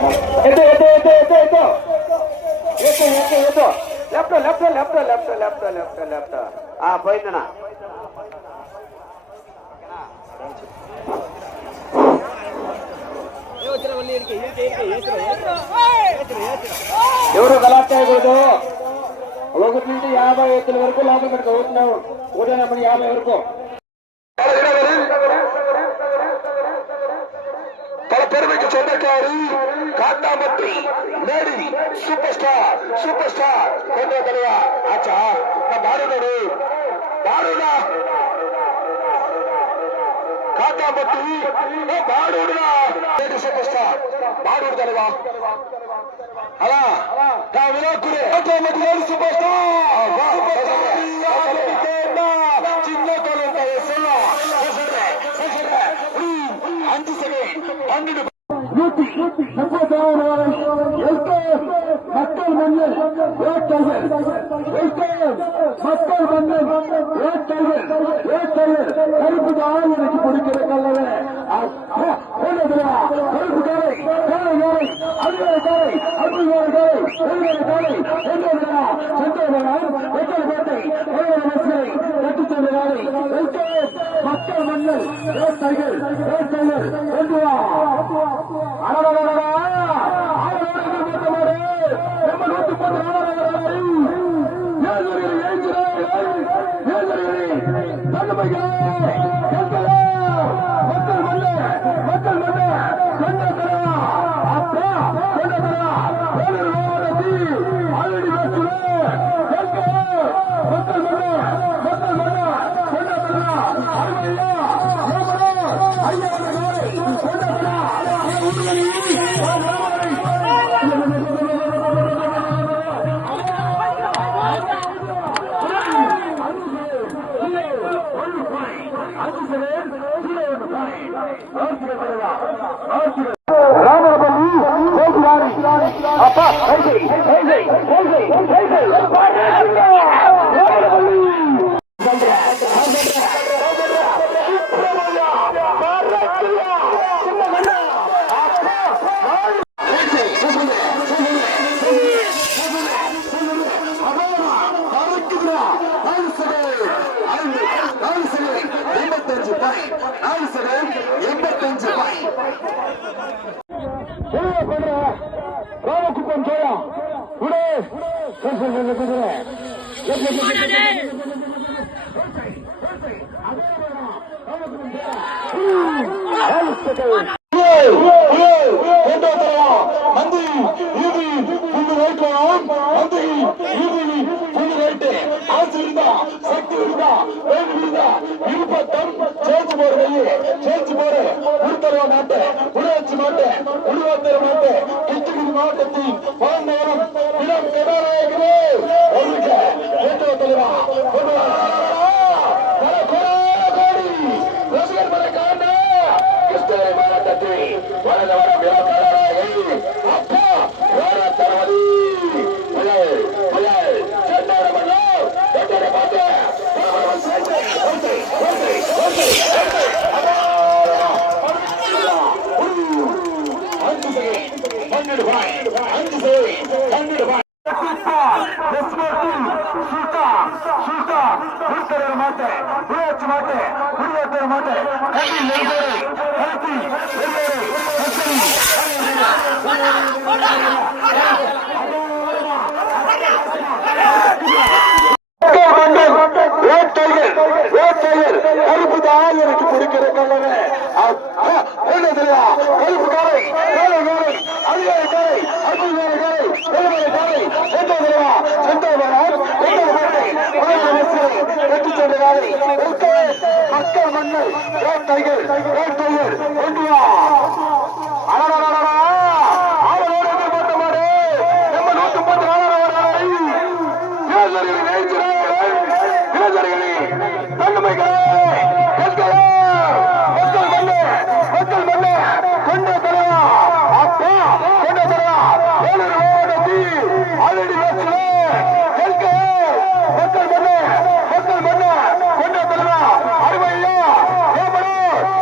எது எது எது எது எது எது எது எது left left left left left left left போயிட்டேனா ఎవరు గలాట్ చేయకూడదు. 1 నుండి 50 ఎత్తుల వరకు లోపల పెట్టుకోవచ్చు. 150 వరకు பல பெருமைக்கு சொந்தக்காரி காட்டாமட்டி நேடி சூப்பர் ஸ்டார் கொண்டு தலைவா ஆச்சா பாருனோடு பாருனா காட்டாமட்டி பாடுடா நேடி சூப்பர் ஸ்டார் பாடு தலைவா அலா நான் விளையாடுறேன் காட்டாமட்டி நேடி சூப்பர் ஸ்டார் சின்ன கொலந்த எஸ்ஸா சொல்றேன் 5 செகண்ட் 12 மக்கள் மன்னன் மக்கள் மன்னன் கருப்பு தான் எனக்கு கொடுக்கிற கல்லவே கருப்பு காலை மக்கள் மன்னன் ராமகுப்பம் ஜோயா மந்தி இது புண்ணு வைக்கலாம் மந்தி இது புண்ணு வைட்டு ஆசை இருந்தா சக்தி இருந்தா வேண்டு இருந்தா விருப்பத்தம் சேர்த்து போற கையே சேர்த்து போற உடுத்தர மாட்டேன் உடவச்சு மாட்டேன் உருவத்தர மாட்டேன் கிருஷ்ணகிரி மாவட்டத்தின் பாண்டவரம் இளம் கதாநாயகரே ஒருக்க கேட்டு தலைவா ரசிகர் மலை காண்ட கிருஷ்ணகிரி மாவட்டத்தில் வளர்ந்தவரம் இளம் கதாநாயகி அப்பா தளபதி எனக்கு பிடிக்கிற கல்லவே கருப்பு காலை அதிகாரி காலை அற்புதமான காலை மக்கள் மன்னர் டைகர் கொண்டு வா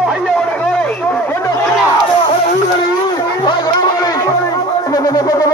ஐயா Hallelujah!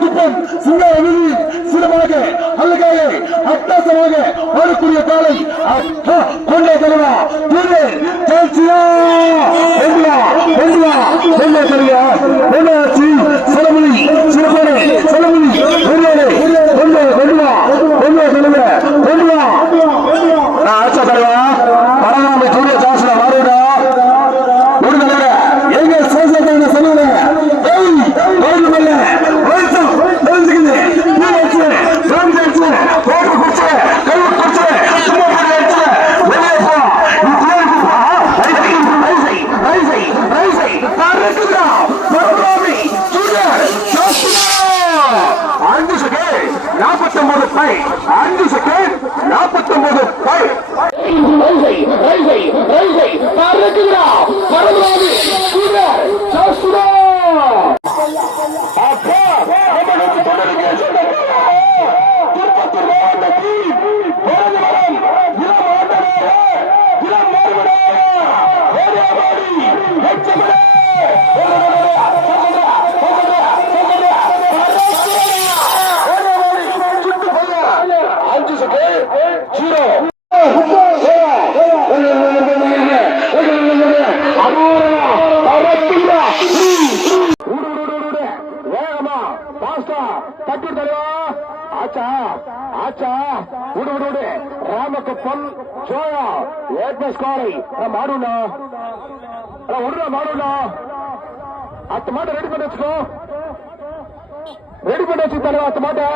குப்பம் சிங்காரவெளி சிறப்பாக அழகாக அட்டகாசமாக ஆடக்கூடிய காலை கொண்ட தலைவா செலமொழி சிறப்பான செலமொழி ஆச்சா தலைவா பரவாயில்லை சூரிய சாசன மாறுடா ஒரு தலைவர எங்க சேசத்தை சொல்லுங்க ராமகுப்பம் ஜோயா ஏற்பாடு மாடுண்ணா விடுறா மாடுண்ணா அத்த மாட்டை ரெடி பண்ணி வச்சுக்கோ ரெடி பண்ணி வச்சு தலைவா அத்த மாட்டை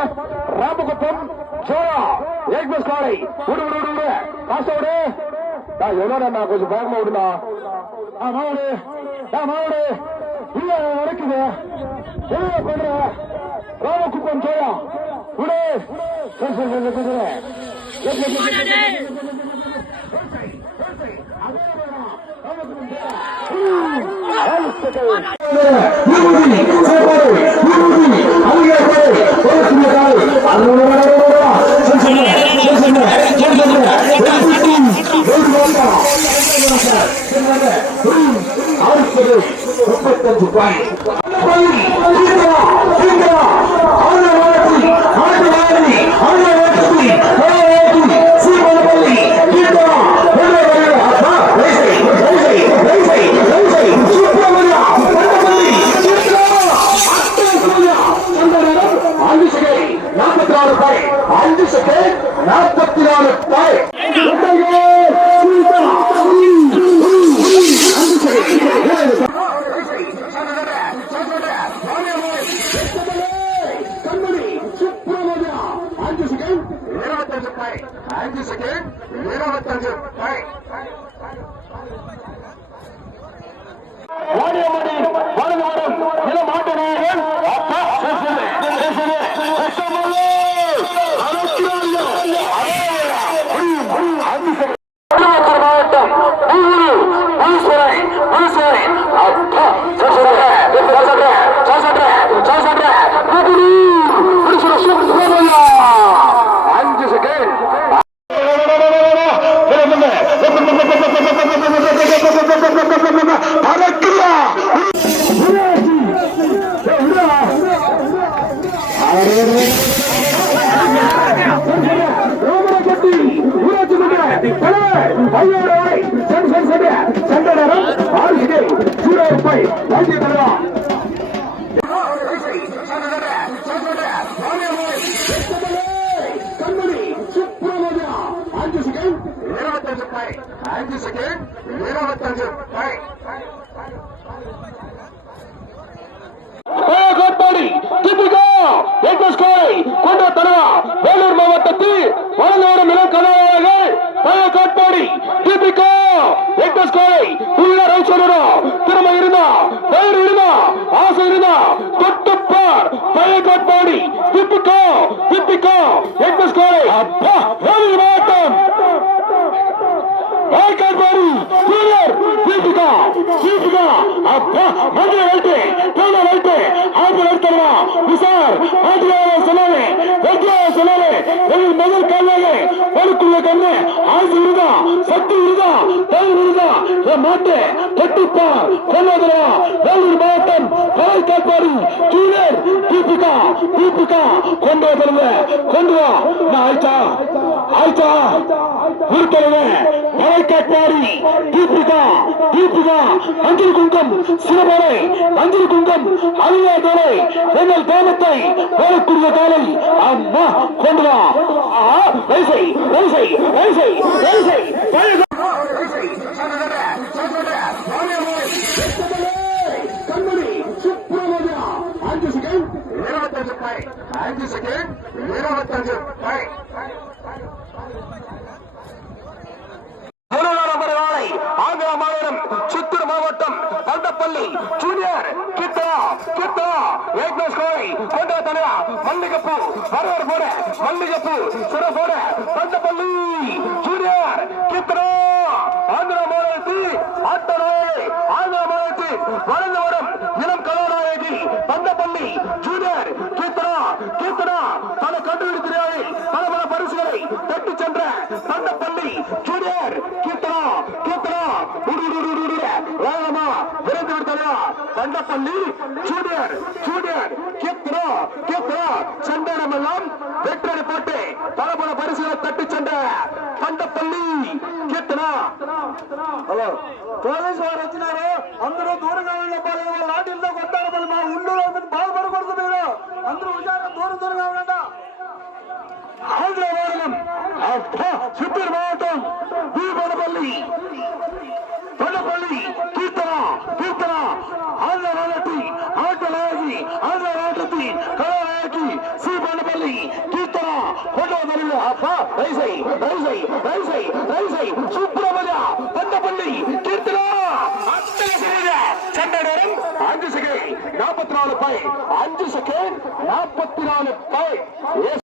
ராமகுப்பம் ஜோயா ஏக்பஸ் காலை விடு விடு விடு காசை விடு எவ்வளோ கொஞ்சம் வேகமா விடுண்ணா மாவுடு மாவுடு இல்ல நடக்குது என்ன பண்ற ராமகுப்பம் ஜோயா விடு வேலூர் மாவட்டத்தில் வளர்ந்து வரும் இளம் கலைஞர்கள் பழைய காட்பாடி தீபிகா உள்ள திறமை இருந்தா பயிர் இருந்தா ஆசை இருந்தா தொட்டுப்பார் பழைய காட்பாடி தீபிகா அப்பா வேலூர் மாவட்டம் அப்பா மந்திர வைத்து போன வைத்து ஆய்வு நடத்தவா விசார் ஆதியார சொன்னாலே வெற்றியாக சொன்னாலே முதல் கல்வாக வேலுக்குள்ள கண்ணு ஆசை இருந்தா சக்தி இருந்தா தைரியம் இருந்தா என் மாட்டு கட்டிப்பார் கொள்வதா வேலூர் மாவட்டம் கலை காட்பாடி கீழர் தீபிகா கொண்டு வா கொண்டு வா ஆயிச்சா இருக்கிறது கலை காட்பாடி தீபிகா அஞ்சல் குங்கம் சிவபரை அஞ்சல் குங்கம் அழியா தோலை எங்கள் கிராமத்தை வேலைக்குரிய காலை அம்மா கொண்டு வா வரிசை கண்மணி சுப்பிரமணியா 5 செகண்ட் 25 செகண்ட் 25 ஆந்திர மாநிலம் சித்தூர் மாவட்டம் தண்டப்பள்ளி ஜூனியர் கித்தா கொண்ட தனியா மல்லிகப்பூ வரவர் போட மல்லிகப்பூ சிறப்போட தண்டப்பள்ளி ஜூனியர் கித்தா ஆந்திர மாநிலத்தில் ஆந்திர மாநிலத்தில் வளர்ந்து வரும் இளம் கலாநாயகி தண்டப்பள்ளி ஜூனியர் கீர்த்தனா பல கண்டுபிடிக்கிறார்கள் பல பரிசுகளை பெற்று சென்ற தண்டப்பள்ளி ஜூனியர் கீர்த்தனா வேகமா விரைந்து விடுத்தா தண்டப்பள்ளி ஜூனியர் கீர்த்தனா சந்தனம் எல்லாம் வெற்றி போட்டு பல பரிசுகளை தட்டி சென்ற தண்டப்பள்ளி கீர்த்தனா హలో పోలీసు వారు వచ్చినారు అందరూ దూరంగా ఉండాలి వాళ్ళ నాటిల్లో కొట్టారు మా ఉన్నూరు బాధపడకూడదు మీరు అందరూ దూరంగా ఉండండి ఆంధ్ర మాநிலம் చిత్తూరు మావటం తొండపల్లి కీర్తన ఆంధ్ర నాయకి కళానాయకి శ్రీ కొండపల్లి కీర్తన కొండవదల్లి రైసై సుబ్రహ్మణ్య కొండపల్లి కీర్తన சென்ற நேரம் 5 செகண்ட் 44 5 செகண்ட் 44